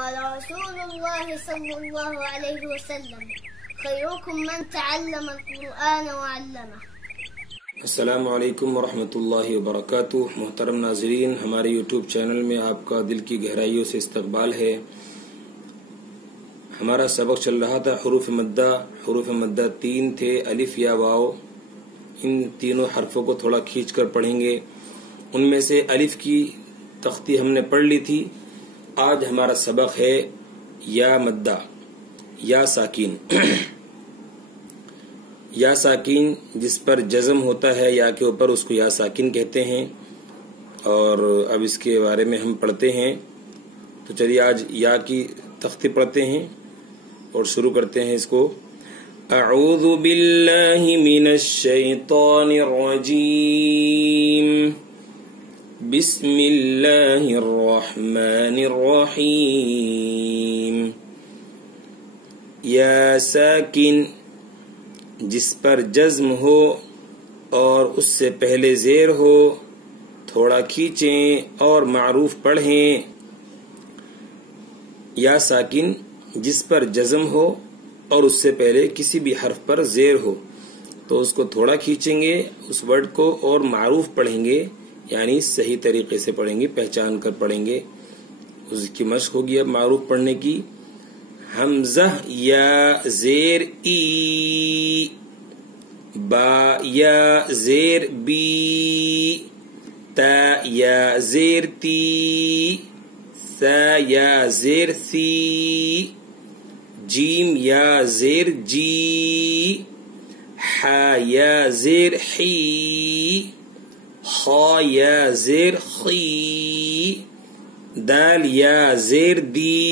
قال رسول الله صلى الله عليه وسلم خيركم من تعلم القرآن وعلمه۔ السلام علیکم ورحمۃ اللہ وبرکاتہ۔ محترم ناظرین، ہمارے یوٹیوب چینل میں آپ کا دل کی گہرائیوں سے استقبال ہے۔ ہمارا سبق چل رہا تھا حروف مدہ۔ حروف مدہ 3 تھے، الف یا واو۔ ان تینوں حرفوں کو تھوڑا کھینچ کر پڑھیں گے۔ ان میں سے الف کی تختی ہم نے پڑھ لی تھی۔ آج ہمارا سبق ہے یا مدہ، یا ساکین۔ یا ساکین جس پر جزم ہوتا ہے یا کے اوپر، اس کو یا ساکین کہتے ہیں۔ اور اب اس کے بارے میں ہم پڑھتے ہیں، تو چلیے آج یا کی تختی پڑھتے ہیں اور شروع کرتے ہیں اس کو۔ اعوذ باللہ من الشیطان الرجیم، بسم اللہ الرحمن الرحیم۔ یا ساکن جس پر جزم ہو اور اس سے پہلے زیر ہو، تھوڑا کھینچیں اور معروف پڑھیں۔ یا ساکن جس پر جزم ہو اور اس سے پہلے کسی بھی حرف پر زیر ہو، تو اس کو تھوڑا کھینچیں گے اس ورڈ کو اور معروف پڑھیں گے، یعنی صحیح طریقے سے پڑھیں گے، پہچان کر پڑھیں گے۔ اس کی مشق ہوگی اب معروف پڑھنے کی۔ حمزہ یا زیر ای، با یا زیر بی، تا یا زیر تی، ثا یا زیر ثی، جیم یا زیر جی، حا یا زیر حی، خا یا زیر خی، دال یا زیر دی،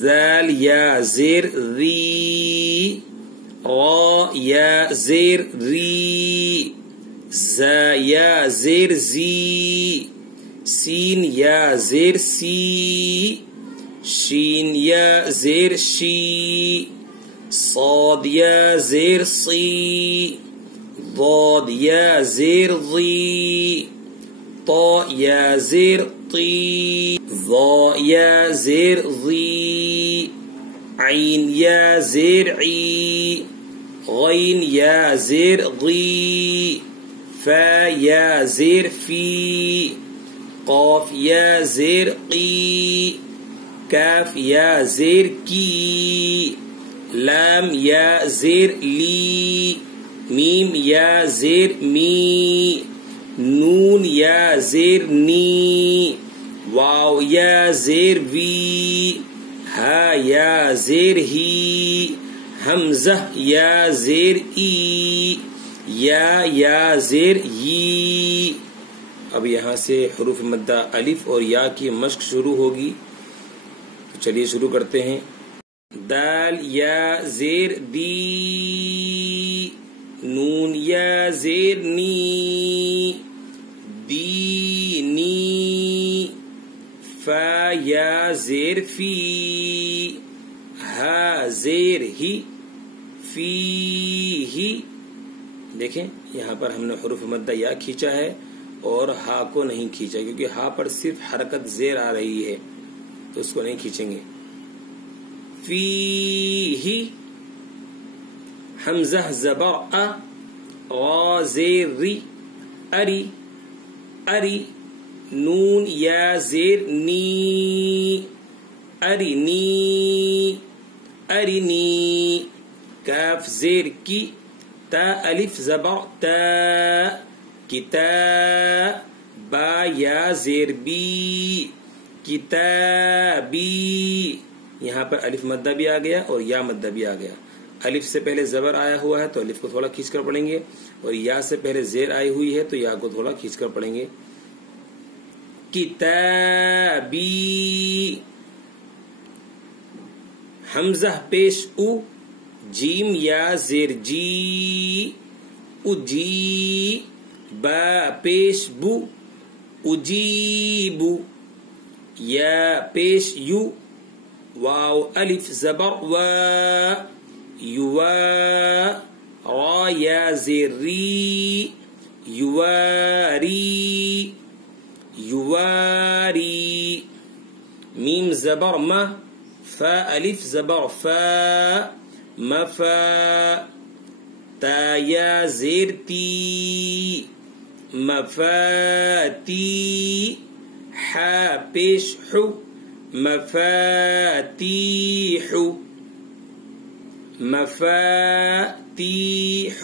زال یا زیر ری، را یا زیر ری، زا یا زیر زی، سین یا زیر سی، شین یا زیر شی، صاد یا زیر صی، ضاد یا زیر ضی، طا یا زیر طی، ظا یا زیر ضی، عین یا زیر عی، غین یا زیر غی، فا یا زیر فی، قاف یا زیر قی، کاف یا زیر کی، لام یا زیر لی، میم یا زیر می، نون یا زیر نی، واو یا زیر وی، ہا یا زیر ہی، حمزہ یا زیر ای، یا زیر یی۔ اب یہاں سے حروف مدہ الف اور یا کی مشق شروع ہوگی، تو چلیے شروع کرتے ہیں۔ دال یا زیر دی، نون یا زیر نی، دی نی، فا یا زیر فی، ہا زیر ہی، فی ہی۔ دیکھیں یہاں پر ہم نے حروف مدہ یا کھینچا ہے اور ہا کو نہیں کھینچا، کیونکہ ہا پر صرف حرکت زیر آ رہی ہے، تو اس کو نہیں کھینچیں گے۔ فی ہی، حمزہ زبر ا، را زیر ری، اری اری، نون یا زیر نی، اری نی اری نی، کاف زیر کی، تا الف زبر تا، کتا، با یا زیر بی، کتابی۔ یہاں پر الف مدہ بھی آ گیا اور یا مدہ بھی آ گیا۔ الف سے پہلے زبر آیا ہوا ہے تو الف کو تھوڑا کھینچ کر پڑھیں گے، اور یا سے پہلے زیر آئی ہوئی ہے تو یا کو تھوڑا کھینچ کر پڑھیں گے۔ کتابی، حمزہ پیش او، جیم یا زیر جی، اجی، با پیش بو، اجیبو، یا پیش یو، واو الف زبر وا، یوا، را یا زیر ری، یواری یواری، میم زبر ما، فا الف زبر فا، مفا، تا یا زیر تی، مفاتی، حا پیش حو، مفاتیح، مفاتیح،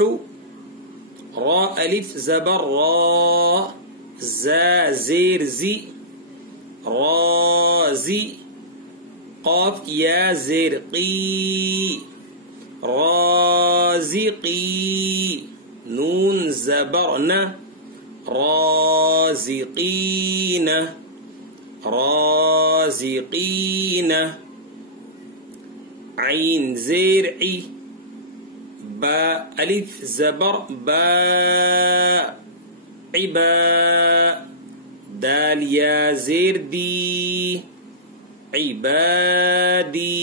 را الف زبر را، زا زیر زی، رازی، قاف یا زیر قی، رازقی، نون زبر ن، رازقین، رازقین، عین زیر عی، با الف زبر با، عبا، دال یا زیر دی، عبادی،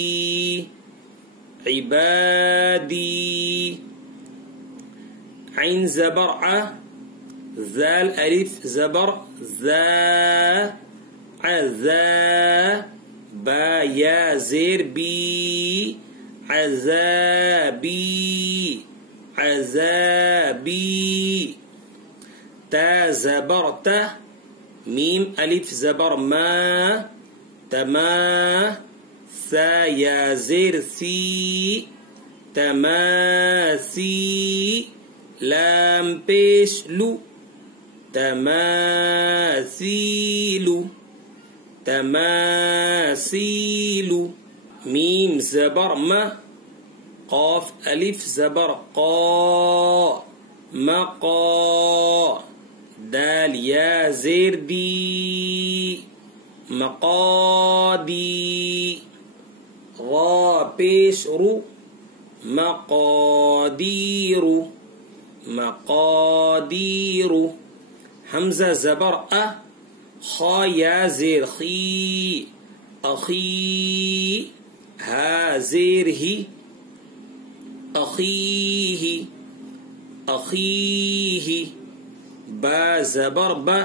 عبادی، عین زبر ع، ذال الف زبر ذا، عذا، با یا زیر بی، عذابی، عذابی، تا زبر تا، میم الف زبر ما، تما، سا یا زیر سی، تماسی، لام پیش لو، تماثیل، تماثیل، میم زبر ما، قاف الف زبر قا، مقا، دال یا زیر دی، مقادی، را پیش رو، مقادیر، مقادیر، حمزہ زبر ا، خا یا زیر خی، اخی، ہا زیر ہی، اخیہ، اخیہ، با زبر با،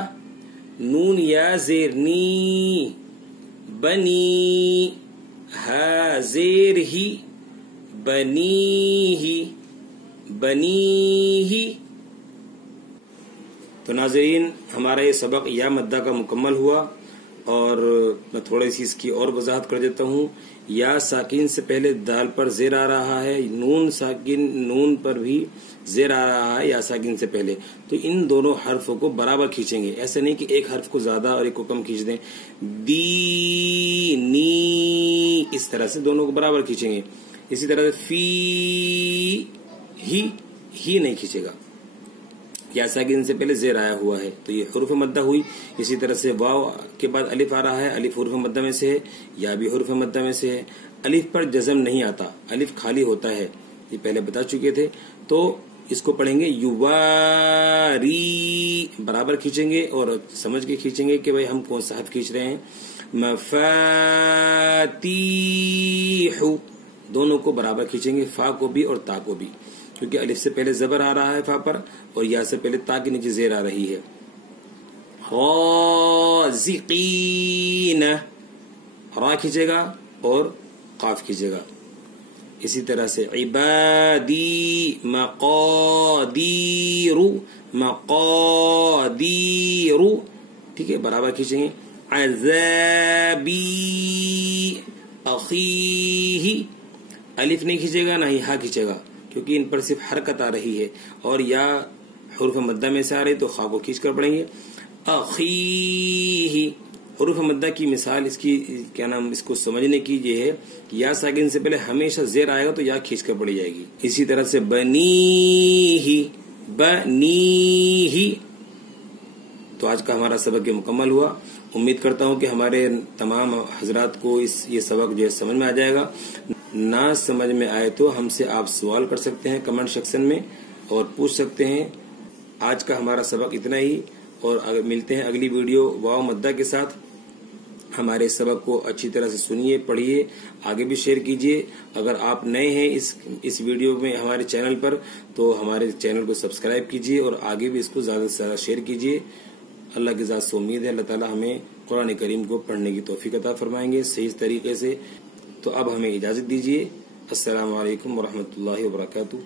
نون یا زیر نی، بنی، ہا زیر ہی، بنیہ، بنیہ۔ تو ناظرین ہمارا یہ سبق یا مدہ کا مکمل ہوا، اور میں تھوڑی سی اس کی اور وضاحت کر دیتا ہوں۔ یا ساکن سے پہلے دال پر زیر آ رہا ہے، نون ساکن نون پر بھی زیر آ رہا ہے یا ساکن سے پہلے، تو ان دونوں حرفوں کو برابر کھینچیں گے، ایسا نہیں کہ ایک حرف کو زیادہ اور ایک کو کم کھینچ دیں، دی نی، اس طرح سے دونوں کو برابر کھینچیں گے۔ اسی طرح سے فی ہی نہیں کھینچے گا، یا ساکن سے پہلے زیر آیا ہوا ہے تو یہ حروف مدہ ہوئی۔ اسی طرح سے واو کے بعد الف آ رہا ہے، الف حروف مدہ میں سے ہے، یا بھی حروف مدہ میں سے ہے۔ الف پر جزم نہیں آتا، الف خالی ہوتا ہے، یہ پہلے بتا چکے تھے۔ تو اس کو پڑھیں گے یواری، برابر کھینچیں گے اور سمجھ کے کھینچیں گے کہ بھائی ہم کون سا حرف کھینچ رہے ہیں۔ مفاتیح، دونوں کو برابر کھینچیں گے، فا کو بھی اور تا کو بھی، کیونکہ الف سے پہلے زبر آ رہا ہے فا پر، اور یا سے پہلے تا کے نیچے زیر آ رہی ہے۔ رازقین، را کھینچے گا اور قاف کھینچے گا۔ اسی طرح سے عبادی، مقادیر، مقادیر، ٹھیک ہے، برابر کھینچیں گے۔ عذابی، اخیہ، الف نہیں کھینچے گا نہ ہی ہا کھینچے گا، کیونکہ ان پر صرف حرکت آ رہی ہے، اور یا حروف مدہ میں سے آ رہی تو خا کو کھینچ کر پڑھیں گے۔ اخیہ، حروف مدہ کی مثال اس کی کیا نام، اس کو سمجھنے کی یہ ہے کہ یا ساکن سے پہلے ہمیشہ زیر آئے گا تو یا کھینچ کر پڑھی جائے گی۔ اسی طرح سے بنیہ، بنیہ۔ تو آج کا ہمارا سبق یہ مکمل ہوا، امید کرتا ہوں کہ ہمارے تمام حضرات کو یہ سبق جو ہے سمجھ میں آ جائے گا۔ نہ سمجھ میں آئے تو ہم سے آپ سوال کر سکتے ہیں کمنٹ سیکشن میں اور پوچھ سکتے ہیں۔ آج کا ہمارا سبق اتنا ہی، اور ملتے ہیں اگلی ویڈیو واو مدہ کے ساتھ۔ ہمارے سبق کو اچھی طرح سے سنیے، پڑھیے، آگے بھی شیئر کیجیے۔ اگر آپ نئے ہیں اس ویڈیو میں ہمارے چینل پر تو ہمارے چینل کو سبسکرائب کیجیے اور آگے بھی اس کو زیادہ سے زیادہ شیئر کیجیے۔ اللہ کی ذات سے امید ہے اللہ تعالی ہمیں قرآن کریم کو پڑھنے کی توفیق عطا فرمائیں گے صحیح طریقے سے۔ تو اب ہمیں اجازت دیجیے۔ السلام علیکم ورحمۃ اللہ وبرکاتہ۔